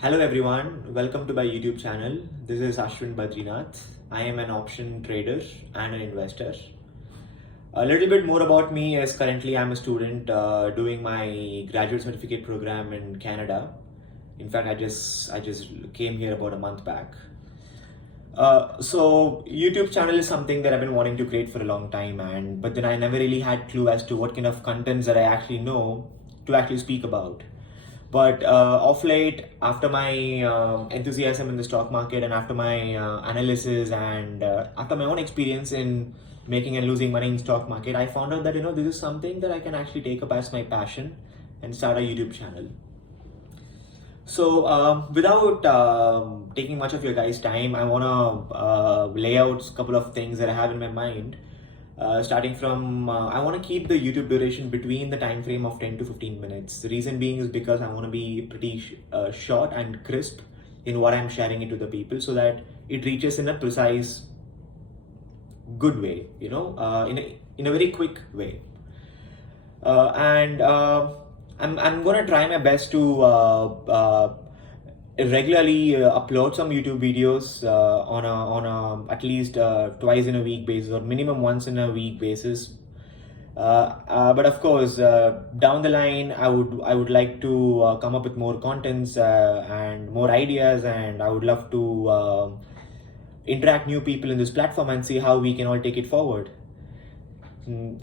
Hello everyone, welcome to my YouTube channel. This is Ashwin Badrinath. I am an option trader and an investor. A little bit more about me is currently I'm a student doing my graduate certificate program in Canada. In fact, I just came here about a month back. So YouTube channel is something that I've been wanting to create for a long time, and but then I never really had clue as to what kind of contents that I actually know to actually speak about. But of late, after my enthusiasm in the stock market and after my analysis and after my own experience in making and losing money in stock market, I found out that this is something that I can actually take up as my passion and start a YouTube channel. So, without taking much of your guys' time, I want to lay out a couple of things that I have in my mind. Starting from, I want to keep the YouTube duration between the time frame of 10 to 15 minutes. The reason being is because I want to be pretty short and crisp in what I'm sharing it to the people so that it reaches in a precise, good way, in a very quick way. And I'm gonna try my best to regularly upload some YouTube videos on a at least twice in a week basis or minimum once in a week basis. But of course, down the line, I would like to come up with more contents and more ideas, and I would love to interact new people in this platform and see how we can all take it forward.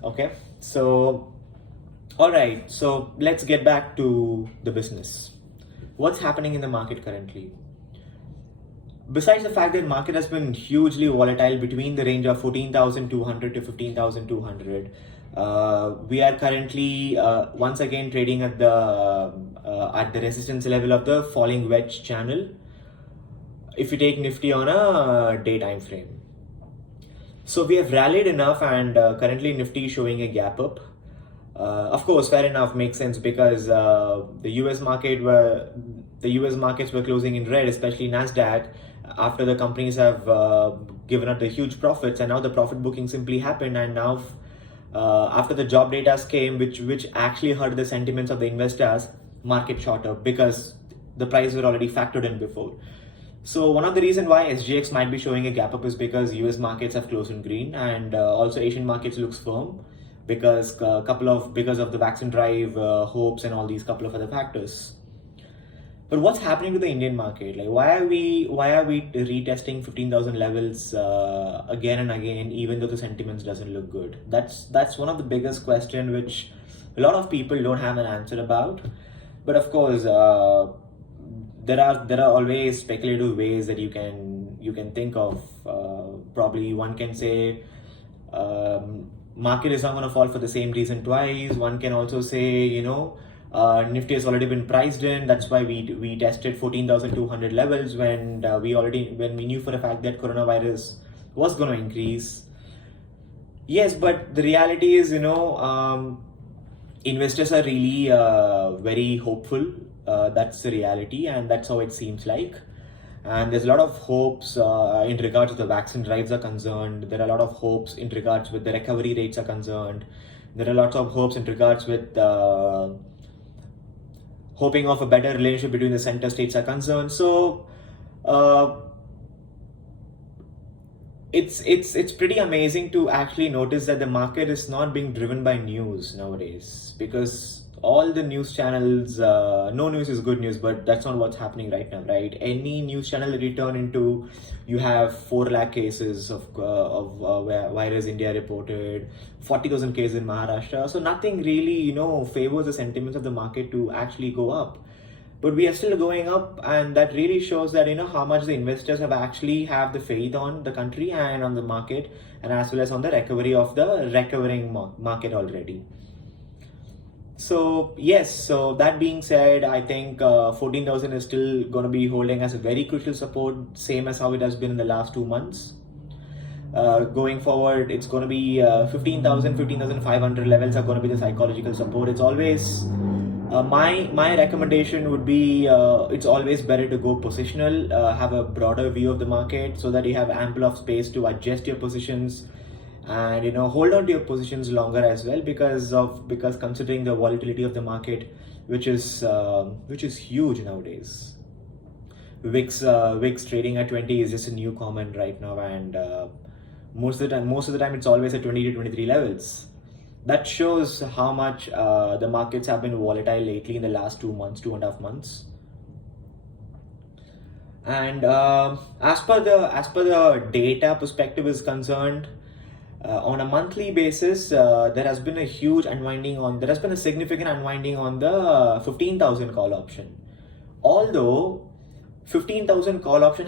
Okay, so all right, so let's get back to the business. What's happening in the market currently? Besides the fact that market has been hugely volatile between the range of 14,200 to 15,200, we are currently once again trading at the resistance level of the falling wedge channel. If you take Nifty on a day time frame, so we have rallied enough, and currently Nifty is showing a gap up. Of course, fair enough, makes sense because the US markets were closing in red, especially Nasdaq, after the companies have given up the huge profits, and now the profit booking simply happened, and now after the job data came, which actually hurt the sentiments of the investors, market shot up because the price were already factored in before. So one of the reason why SGX might be showing a gap up is because US markets have closed in green, and also Asian markets looks firm because because of the vaccine drive hopes and all these couple of other factors. But what's happening to the Indian market? Like, why are we retesting 15,000 levels again and again, even though the sentiments doesn't look good? That's one of the biggest question which a lot of people don't have an answer about. But of course, there are always speculative ways that you can think of. Probably one can say market is not going to fall for the same reason twice. One can also say Nifty has already been priced in. That's why we tested 14,200 levels when we knew for a fact that coronavirus was going to increase. Yes, but the reality is investors are really very hopeful. That's the reality, and that's how it seems like. And there's a lot of hopes in regards to the vaccine drives are concerned. There are a lot of hopes in regards with the recovery rates are concerned. There are lots of hopes in regards with hoping of a better relationship between the center states are concerned. So it's pretty amazing to actually notice that the market is not being driven by news nowadays, because all the news channels, no news is good news, but that's not what's happening right now, right? Any news channel that you turn into, you have 4 lakh cases of virus India reported, 40,000 cases in Maharashtra. So nothing really, favors the sentiments of the market to actually go up. But we are still going up, and that really shows that how much the investors have the faith on the country and on the market, and as well as on the recovery of the recovering market already. So yes, so that being said, I think 14,000 is still going to be holding as a very crucial support, same as how it has been in the last 2 months. Going forward, it's going to be 15,000, 15,500 levels are going to be the psychological support. It's always my recommendation would be it's always better to go positional, have a broader view of the market so that you have ample of space to adjust your positions and hold on to your positions longer as well, because considering the volatility of the market, which is huge nowadays. VIX trading at 20 is just a new comment right now, and most of the time it's always at 20 to 23 levels. That shows how much the markets have been volatile lately in the last 2 months, 2.5 months. And as per the data perspective is concerned, on a monthly basis, there has been a significant unwinding on the 15,000 call option. Although 15,000 call option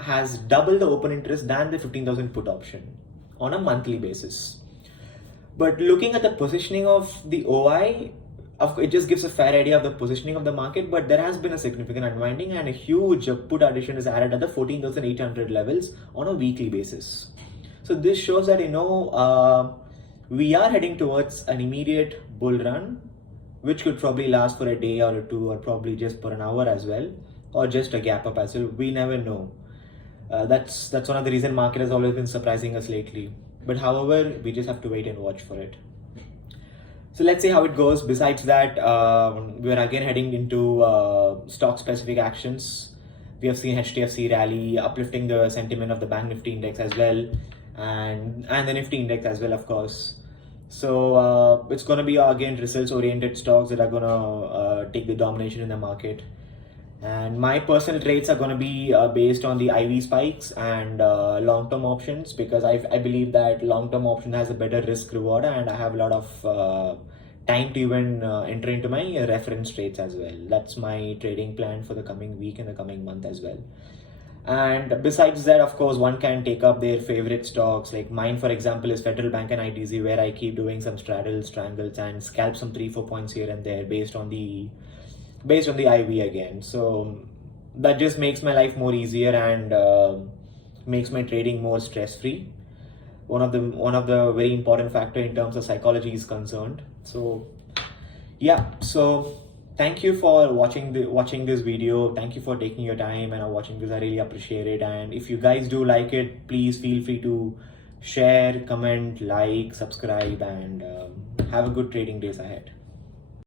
has double the open interest than the 15,000 put option on a monthly basis. But looking at the positioning of the OI, it just gives a fair idea of the positioning of the market. But there has been a significant unwinding, and a huge put addition is added at the 14,800 levels on a weekly basis. So this shows that we are heading towards an immediate bull run, which could probably last for a day or two, or probably just for an hour as well, or just a gap up as well. We never know. That's one of the reasons market has always been surprising us lately. But however, we just have to wait and watch for it. So let's see how it goes. Besides that, we are again heading into stock specific actions. We have seen HDFC rally, uplifting the sentiment of the Bank Nifty index as well, and the Nifty index as well, of course. So it's going to be again results oriented stocks that are going to take the domination in the market. And my personal trades are going to be based on the IV spikes and long-term options, because I believe that long-term option has a better risk reward, and I have a lot of time to even enter into my reference trades as well. That's my trading plan for the coming week and the coming month as well. And besides that, of course, one can take up their favorite stocks. Like mine, for example, is Federal Bank and ITZ, where I keep doing some straddles, strangles, and scalp some 3-4 points here and there based on the IV again. So that just makes my life more easier and makes my trading more stress free. One of the very important factor in terms of psychology is concerned. So yeah, so thank you for watching this video. Thank you for taking your time and watching this. I really appreciate it. And if you guys do like it, please feel free to share, comment, like, subscribe, and have a good trading days ahead.